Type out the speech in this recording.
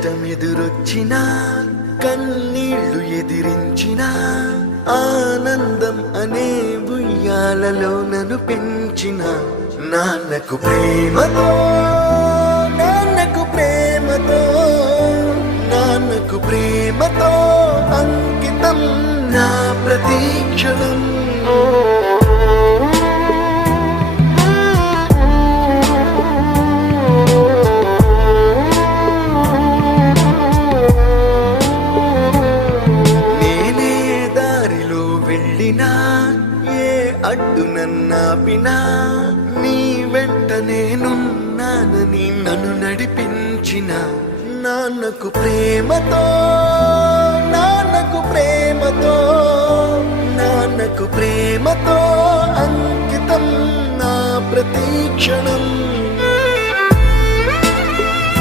కష్టమెదురొచ్చినా కన్నీళ్లు ఎదిరించినా ఆనందం అనే ఉయ్యాలలో నన్ను పెంచిన నాన్నకు ప్రేమతో నాన్నకు ప్రేమతో నాన్నకు ప్రేమతో అంకితం నా ప్రతీక్షణం. నేనే దారిలో వెళ్ళినా ఏ అడ్డు నన్నాపినా నీ వెంట నేనున్నానని నన్ను నడిపించిన నాన్నకు ప్రేమతో నాన్నకు ప్రేమతో నాన్నకు ప్రేమతో అంకితం నా ప్రతీక్షణం.